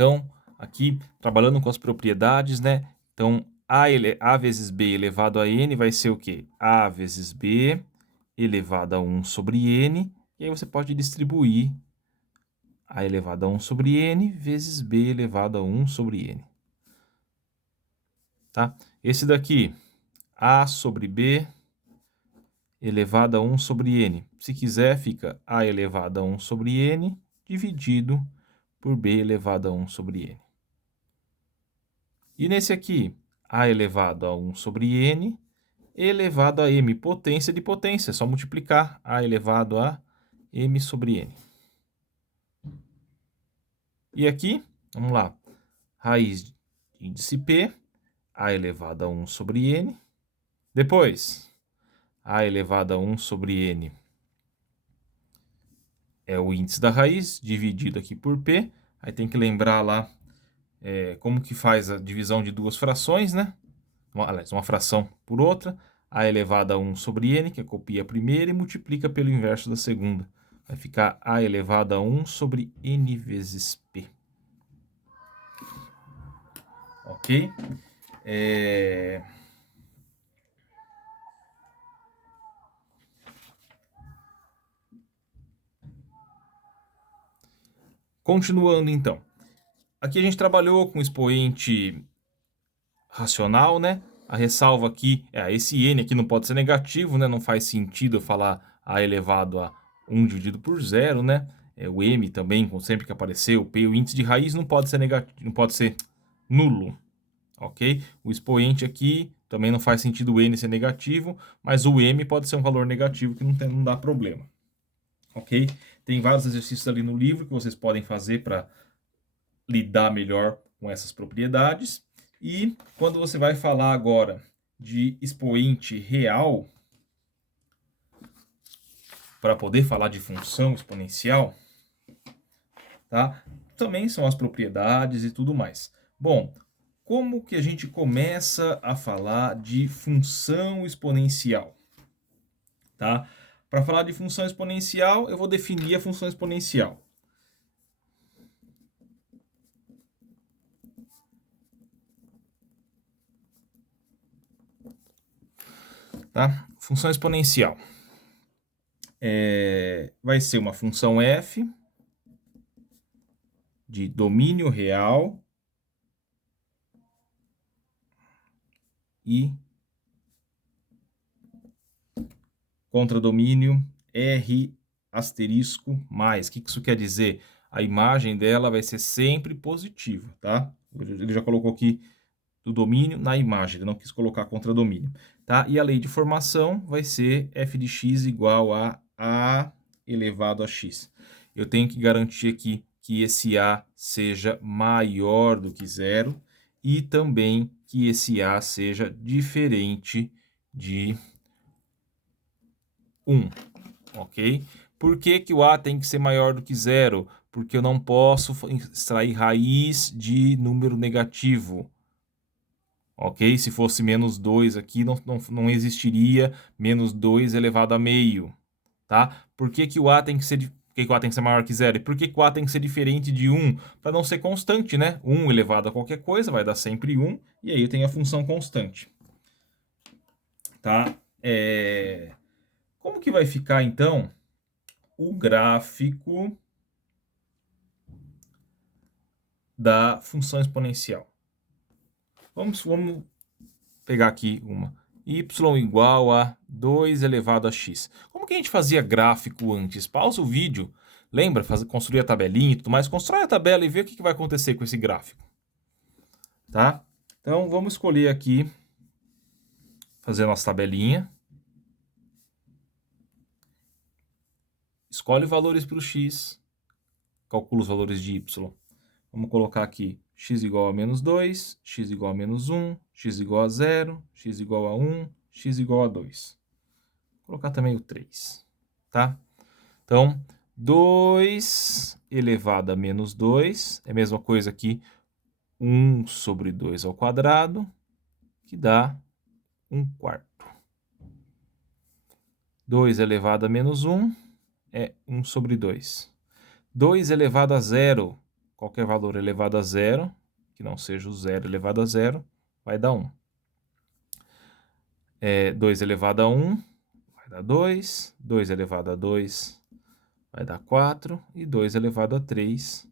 Então, aqui, trabalhando com as propriedades, né? Então, A vezes B elevado a N vai ser o quê? A vezes B elevado a 1 sobre N. E aí você pode distribuir A elevado a 1 sobre N vezes B elevado a 1 sobre N. Tá? Esse daqui, A sobre B elevado a 1 sobre N. Se quiser, fica A elevado a 1 sobre N dividido por B elevado a 1 sobre N. E nesse aqui, A elevado a 1 sobre N elevado a M, potência de potência, é só multiplicar A elevado a M sobre N. E aqui, vamos lá, raiz de índice P, A elevado a 1 sobre N. Depois, A elevado a 1 sobre N é o índice da raiz, dividido aqui por P. Aí tem que lembrar lá como que faz a divisão de duas frações, né? Aliás, uma fração por outra. A elevado a 1 sobre N, que copia a primeira e multiplica pelo inverso da segunda. Vai ficar A elevado a 1 sobre N vezes P. Ok? Continuando, então. Aqui a gente trabalhou com expoente racional, né? A ressalva aqui, esse n aqui não pode ser negativo, né? Não faz sentido eu falar a elevado a 1 dividido por 0, né? O m também, sempre que aparecer, o p, o índice de raiz não pode ser negativo, não pode ser nulo, ok? O expoente aqui também não faz sentido o n ser negativo, mas o m pode ser um valor negativo que não dá problema, ok? Tem vários exercícios ali no livro que vocês podem fazer para lidar melhor com essas propriedades. E quando você vai falar agora de expoente real, para poder falar de função exponencial, tá? Também são as propriedades e tudo mais. Bom, como que a gente começa a falar de função exponencial? Tá? Para falar de função exponencial, eu vou definir a função exponencial. Tá? Função exponencial vai ser uma função f de domínio real e contradomínio R asterisco mais. O que isso quer dizer? A imagem dela vai ser sempre positiva, tá? Ele já colocou aqui do domínio na imagem, ele não quis colocar contradomínio, tá? E a lei de formação vai ser f de x igual a elevado a x. Eu tenho que garantir aqui que esse a seja maior do que zero e também que esse a seja diferente de 1, ok? Por que que o a tem que ser maior do que zero? Porque eu não posso extrair raiz de número negativo. Ok? Se fosse menos 2 aqui, não existiria menos 2 elevado a meio. Tá? Por que que o A tem que ser, por que que o A tem que ser maior que zero? E por que que o A tem que ser diferente de 1? Para não ser constante, né? 1 elevado a qualquer coisa vai dar sempre 1. E aí eu tenho a função constante. Tá? Como que vai ficar, então, o gráfico da função exponencial? Vamos pegar aqui uma. Y igual a 2 elevado a x. Como que a gente fazia gráfico antes? Pausa o vídeo, lembra? Construir a tabelinha e tudo mais. Constrói a tabela e vê o que vai acontecer com esse gráfico. Tá? Então, vamos escolher aqui, fazer a nossa tabelinha. Escolhe valores para o x, calcula os valores de y. Vamos colocar aqui x igual a menos 2, x igual a menos 1, x igual a 0, x igual a 1, x igual a 2. Vou colocar também o 3, tá? Então, 2 elevado a menos 2 é a mesma coisa que 1 sobre 2 ao quadrado, que dá 1/4. 2 elevado a menos 1 é 1 sobre 2. 2 elevado a 0, qualquer valor elevado a zero, que não seja o zero elevado a zero, vai dar 1. 2 elevado a 1 vai dar 2, 2 elevado a 2 vai dar 4 e 2 elevado a 3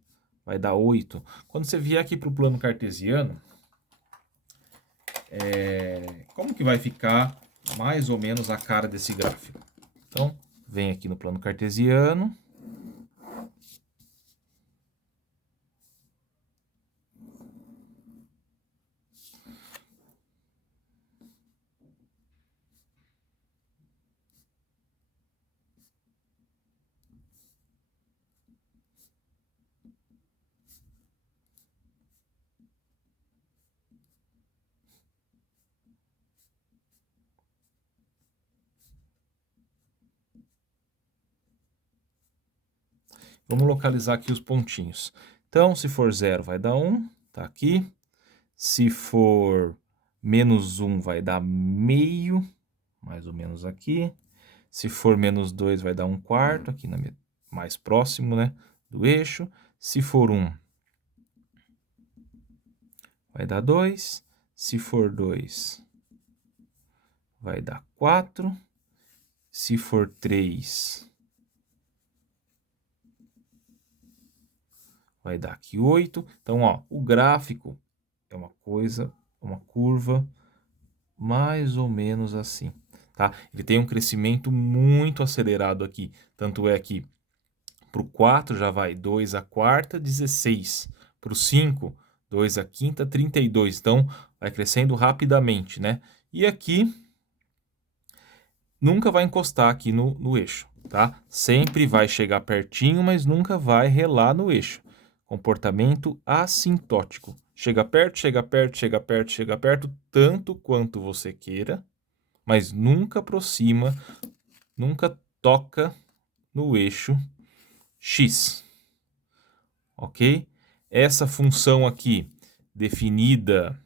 vai dar 8. Quando você vier aqui para o plano cartesiano, como que vai ficar mais ou menos a cara desse gráfico? Então, vem aqui no plano cartesiano. Vamos localizar aqui os pontinhos. Então, se for 0, vai dar 1, tá aqui. Se for menos 1, vai dar meio, mais ou menos aqui. Se for menos 2, vai dar 1/4, aqui mais próximo, né, do eixo. Se for 1, vai dar 2. Se for 2, vai dar 4. Se for 3, vai dar aqui 8. Então, ó, o gráfico é uma curva mais ou menos assim, tá? Ele tem um crescimento muito acelerado aqui, tanto é que para o 4 já vai 2/4, 16. Para o 5, 2/5, 32. Então, vai crescendo rapidamente, né? E aqui, nunca vai encostar aqui no eixo, tá? Sempre vai chegar pertinho, mas nunca vai relar no eixo. Comportamento assintótico. Chega perto, chega perto, chega perto, chega perto, tanto quanto você queira, mas nunca aproxima, nunca toca no eixo x, ok? Essa função aqui, definida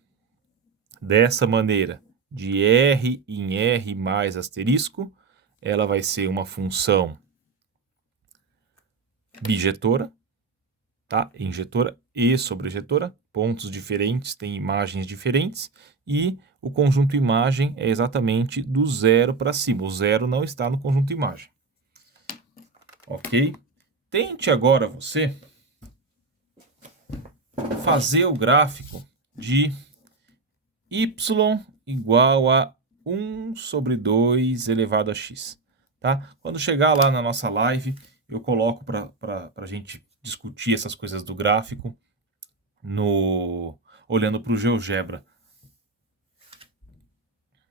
dessa maneira, de r em r mais asterisco, ela vai ser uma função bijetora, tá? Injetora e sobrejetora, pontos diferentes têm imagens diferentes, e o conjunto imagem é exatamente do 0 para cima. O 0 não está no conjunto imagem. Ok? Tente agora você fazer o gráfico de y igual a 1 sobre 2 elevado a x. Tá? Quando chegar lá na nossa live, eu coloco para a gente discutir essas coisas do gráfico olhando para o GeoGebra.